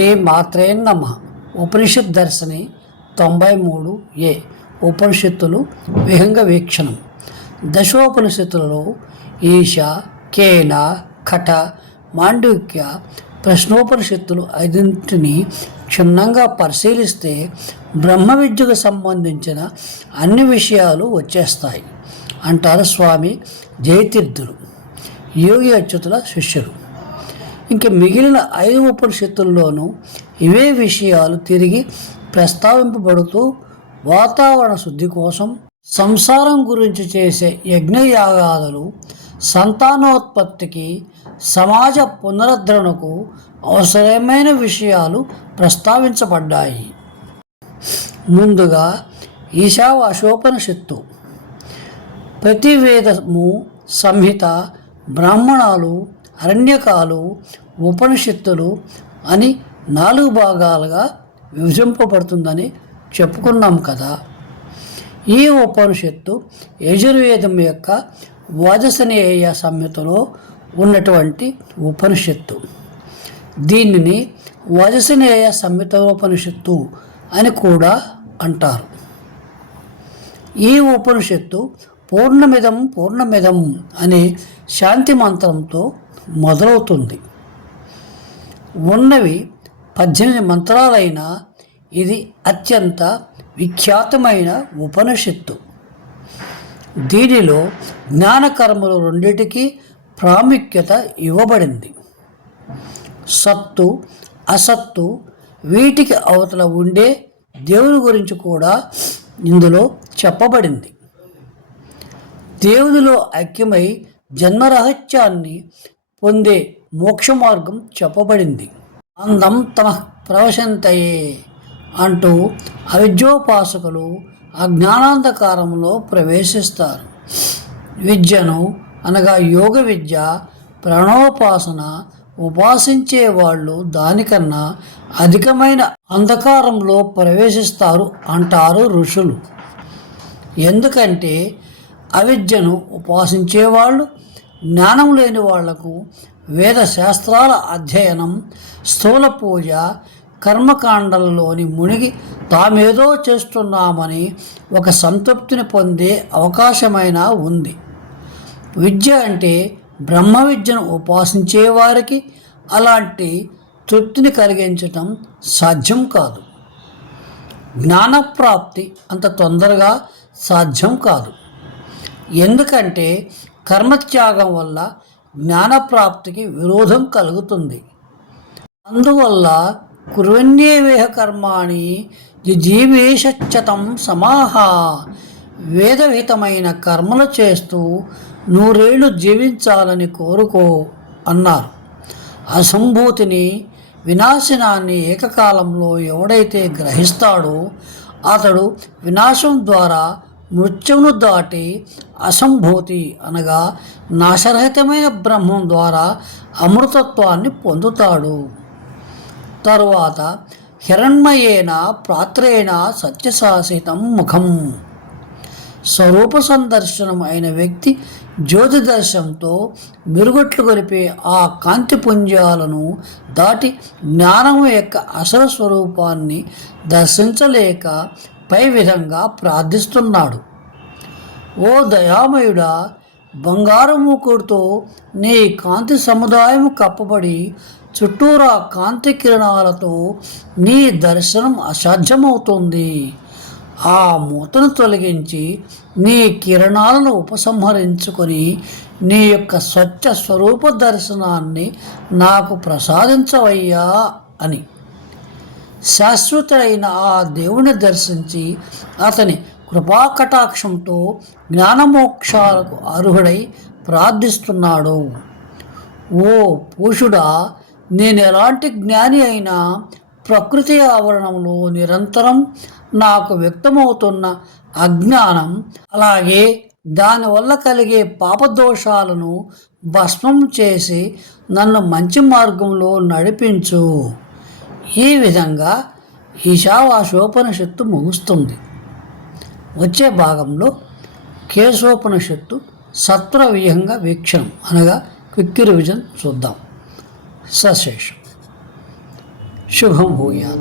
శ్రీ మాత్రే నమ. ఉపనిషత్ దర్శని తొంభై మూడు ఏ ఉపనిషత్తులు విహంగ వీక్షణం. దశోపనిషత్తులలో ఈశ కేన కట మాండూక్య ప్రశ్నోపనిషత్తులు ఐదింటిని క్షుణ్ణంగా పరిశీలిస్తే బ్రహ్మ విద్యకు సంబంధించిన అన్ని విషయాలు వచ్చేస్తాయి అంటారు స్వామి జయతీర్థులు యోగి అచ్యుతుల శిష్యులు. ఇంక మిగిలిన ఐదు ఉపనిషత్తుల్లోనూ ఇవే విషయాలు తిరిగి ప్రస్తావింపబడుతూ వాతావరణ శుద్ధి కోసం సంసారం గురించి చేసే యజ్ఞయాగాదులు సంతానోత్పత్తికి సమాజ పునరుద్ధరణకు అవసరమైన విషయాలు ప్రస్తావించబడ్డాయి. ముందుగా ఈశావాశోపనిషత్తు ప్రతివేదము సంహిత బ్రాహ్మణాలు అరణ్యకాలు ఉపనిషత్తులు అని నాలుగు భాగాలుగా విభజింపబడుతుందని చెప్పుకున్నాం కదా. ఈ ఉపనిషత్తు యజుర్వేదం యొక్క వాజసనేయ సంహితలో ఉన్నటువంటి ఉపనిషత్తు. దీనిని వాజసనేయ సంహితోపనిషత్తు అని కూడా అంటారు. ఈ ఉపనిషత్తు పూర్ణమిదం పూర్ణమిదం అనే శాంతి మంత్రంతో మొదలవుతుంది. ఉన్నవి పద్దెనిమిది మంత్రాలైన ఇది అత్యంత విఖ్యాతమైన ఉపనిషత్తు. దీనిలో జ్ఞానకర్మలు రెండిటికి ప్రాముఖ్యత ఇవ్వబడింది. సత్తు అసత్తు వీటికి అవతల ఉండే దేవుని గురించి కూడా ఇందులో చెప్పబడింది. దేవునిలో ఐక్యమై జన్మరహస్యాన్ని పొందే మోక్ష మార్గం చెప్పబడింది. అందం తమ ప్రవశంతయే అంటూ అవిద్యోపాసకులు అజ్ఞానాంధకారంలో ప్రవేశిస్తారు. విద్యను అనగా యోగ విద్య ప్రణోపాసన ఉపాసించే వాళ్ళు దానికన్నా అధికమైన అంధకారంలో ప్రవేశిస్తారు అంటారు ఋషులు. ఎందుకంటే అవిద్యను ఉపాసించేవాళ్ళు జ్ఞానం లేని వాళ్ళకు వేద శాస్త్రాల అధ్యయనం స్థూల పూజ కర్మకాండలలోని మునిగి తామేదో చేస్తున్నామని ఒక సంతృప్తిని పొందే అవకాశమైనా ఉంది. విద్య అంటే బ్రహ్మ విద్యను ఉపాసించే వారికి అలాంటి తృప్తిని కలిగించటం సాధ్యం కాదు. జ్ఞానప్రాప్తి అంత తొందరగా సాధ్యం కాదు. ఎందుకంటే కర్మత్యాగం వల్ల జ్ఞానప్రాప్తికి విరోధం కలుగుతుంది. అందువల్ల కుర్వన్యేవేహ కర్మాణి జీవేషతం సమాహ. వేదవిహితమైన కర్మలు చేస్తూ నూరేళ్ళు జీవించాలని కోరుకో అన్నారు. అసంభూతిని వినాశనాన్ని ఏకకాలంలో ఎవడైతే గ్రహిస్తాడో అతడు వినాశం ద్వారా మృత్యువును దాటి అసంభూతి అనగా నాశరహితమైన బ్రహ్మం ద్వారా అమృతత్వాన్ని పొందుతాడు. తరువాత హిరణ్మయేన ప్రాత్రేణ సత్యశాసితం ముఖం. స్వరూప సందర్శనం అయిన వ్యక్తి జ్యోతిదర్శంతో మెరుగట్లు కొలిపే ఆ కాంతి పుంజాలను దాటి జ్ఞానం యొక్క అసలు స్వరూపాన్ని దర్శించలేక పై విధంగా ప్రార్థిస్తున్నాడు. ఓ దయామయుడా బంగారు మూకుడుతో నీ కాంతి సముదాయం కప్పబడి చుట్టూరా కాంతి కిరణాలతో నీ దర్శనం అసాధ్యమవుతుంది. ఆ మూతను తొలగించి నీ కిరణాలను ఉపసంహరించుకొని నీ యొక్క స్వచ్ఛ స్వరూప దర్శనాన్ని నాకు ప్రసాదించవయ్యా అని. శాశ్వతుడైన ఆ దేవుని దర్శించి అతని కృపాకటాక్షంతో జ్ఞానమోక్షాలకు అర్హుడై ప్రార్థిస్తున్నాడు. ఓ పూషుడా నేను ఎలాంటి జ్ఞాని అయినా ప్రకృతి ఆవరణంలో నిరంతరం నాకు వ్యక్తమవుతున్న అజ్ఞానం అలాగే దానివల్ల కలిగే పాపదోషాలను భస్మం చేసి నన్ను మంచి మార్గంలో నడిపించు. ఈ విధంగా ఈశావాసోపనిషత్తు ముగుస్తుంది. వచ్చే భాగంలో కేశోపనిషత్తు సత్వరవ్యూహంగా వీక్షణం అనగా క్విక్ రివిజన్ చూద్దాం. సశేషం. శుభం భూయాత్.